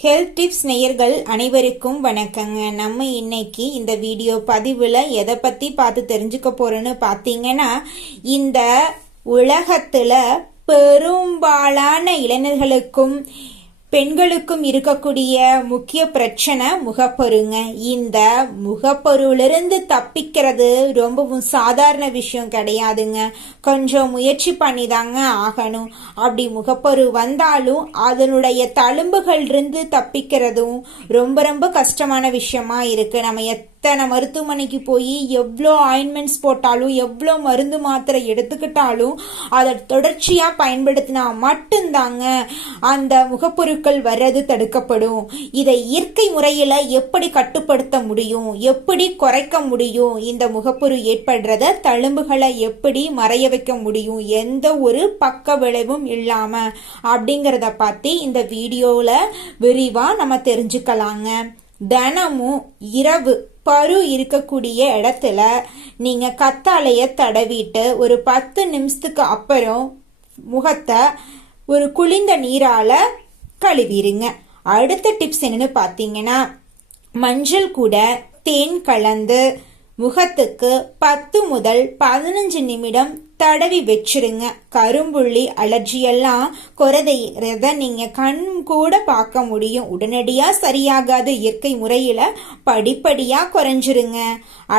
Health tips நேயர்கள் அனைவருக்கும் வணக்கங்க. நம்ம இன்னைக்கு இந்த வீடியோ பதிவில் எதை பற்றி பார்த்து தெரிஞ்சுக்க போறோன்னு பார்த்தீங்கன்னா, இந்த உலகத்தில் பெரும்பாலான இளைஞர்களுக்கும் பெண்களுக்கும் இருக்கக்கூடிய முக்கிய பிரச்சனை முகப்பருங்க. இந்த முகப்பருவிலிருந்து தப்பிக்கிறது ரொம்பவும் சாதாரண விஷயம் கிடையாதுங்க. கொஞ்சம் முயற்சி பண்ணி தாங்க ஆகணும். அப்படி முகப்பரு வந்தாலும் அதனுடைய தழும்புகள் இருந்து தப்பிக்கிறதும் ரொம்ப ரொம்ப கஷ்டமான விஷயமா இருக்கு. நம்ம எத்தனை மருத்துவமனைக்கு போய் எவ்வளோ ஆயின்மெண்ட்ஸ் போட்டாலும் எவ்வளோ மருந்து மாத்திரை எடுத்துக்கிட்டாலும் அதை தொடர்ச்சியாக பயன்படுத்தினா மட்டும்தாங்க அந்த முகப்பொருட்கள் வர்றது தடுக்கப்படும். இதை இயற்கை முறையில் எப்படி கட்டுப்படுத்த முடியும், எப்படி குறைக்க முடியும், இந்த முகப்பொரு ஏற்படுறத தழும்புகளை எப்படி மறைய வைக்க முடியும் எந்த ஒரு பக்க விளைவும் இல்லாம அப்படிங்கிறத பற்றி இந்த வீடியோவில் விரிவாக நம்ம தெரிஞ்சுக்கலாங்க. தினமும் இரவு பரு இருக்கக்கூடிய இடத்துல நீங்க கத்தாழைய தடவிட்டு ஒரு 10 நிமிஷத்துக்கு அப்புறம் முகத்தை ஒரு குளிர்ந்த நீரால கழுவிடுங்க. அடுத்த டிப்ஸ் என்னன்னு பார்த்தீங்கன்னா, மஞ்சள் கூட தேன் கலந்து முகத்துக்கு 10 முதல் 15 நிமிடம் தடவி வச்சிருங்க. கரும்புள்ளி அலர்ஜியெல்லாம் குறையறத நீங்க கண் கூட பார்க்க முடியும். உடனடியா சரியாகாது, இயற்கை முறையில படிப்படியா குறைஞ்சிருங்க.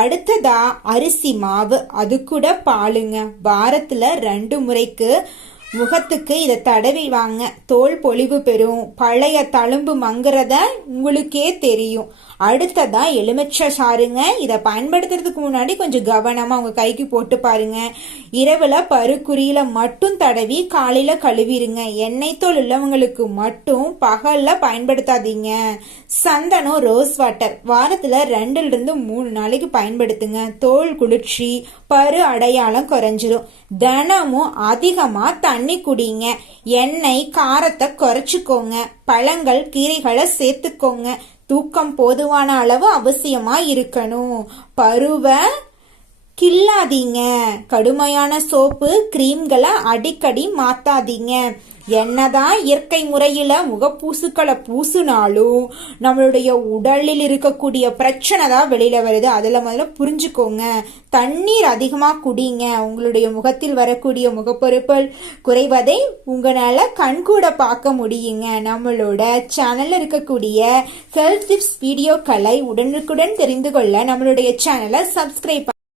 அடுத்ததா அரிசி மாவு, அது கூட பாலுங்க. வாரத்துல 2 முறைக்கு முகத்துக்கு இதை தடவி வாங்க. தோல் பொலிவு பெறும், பழைய தழும்பு மங்குறத உங்களுக்கே தெரியும். அடுத்ததா எலுமிச்சை சாறுங்க. இதை பயன்படுத்துறதுக்கு முன்னாடி கொஞ்சம் கவனமா உங்க கைக்கு போட்டு பாருங்க. இரவுல பருக்குறியில மட்டும் தடவி காலையில கழுவிருங்க. எண்ணெய் தோல் உள்ளவங்களுக்கு மட்டும் பகல்ல பயன்படுத்தாதீங்க. சந்தனம் ரோஸ் வாட்டர் வாரத்துல 2-3 நாளைக்கு பயன்படுத்துங்க. தோல் குளிர்ச்சி, பரு அடையாளம் குறைஞ்சிரும். தினமும் அதிகமா தண்ணி குடிங்க. எண்ணெய் காரத்தை குறைச்சிக்கோங்க. பழங்கள் கீரைகளை சேர்த்துக்கோங்க. தூக்கம் போதுமான அளவு அவசியமா இருக்கணும். பருவை கில்லாதீங்க. கடுமையான சோப்பு கிரீம்களை அடிக்கடி மாத்தாதீங்க. என்னதான் இயற்கை முறையில முகப்பூசுக்களை பூசுனாலும் நம்மளுடைய உடலில் இருக்கக்கூடிய பிரச்சனை தான் வெளியில வருது. அதுல முதல்ல புரிஞ்சுக்கோங்க. தண்ணீர் அதிகமா குடிங்க. உங்களுடைய முகத்தில் வரக்கூடிய முகப்பொருட்கள் குறைவதை உங்களால கண்கூட பார்க்க முடியுங்க. நம்மளோட சேனல்ல இருக்கக்கூடிய ஹெல்த் டிப்ஸ் வீடியோக்களை உடனுக்குடன் தெரிந்து கொள்ள நம்மளுடைய சேனலை சப்ஸ்கிரைப்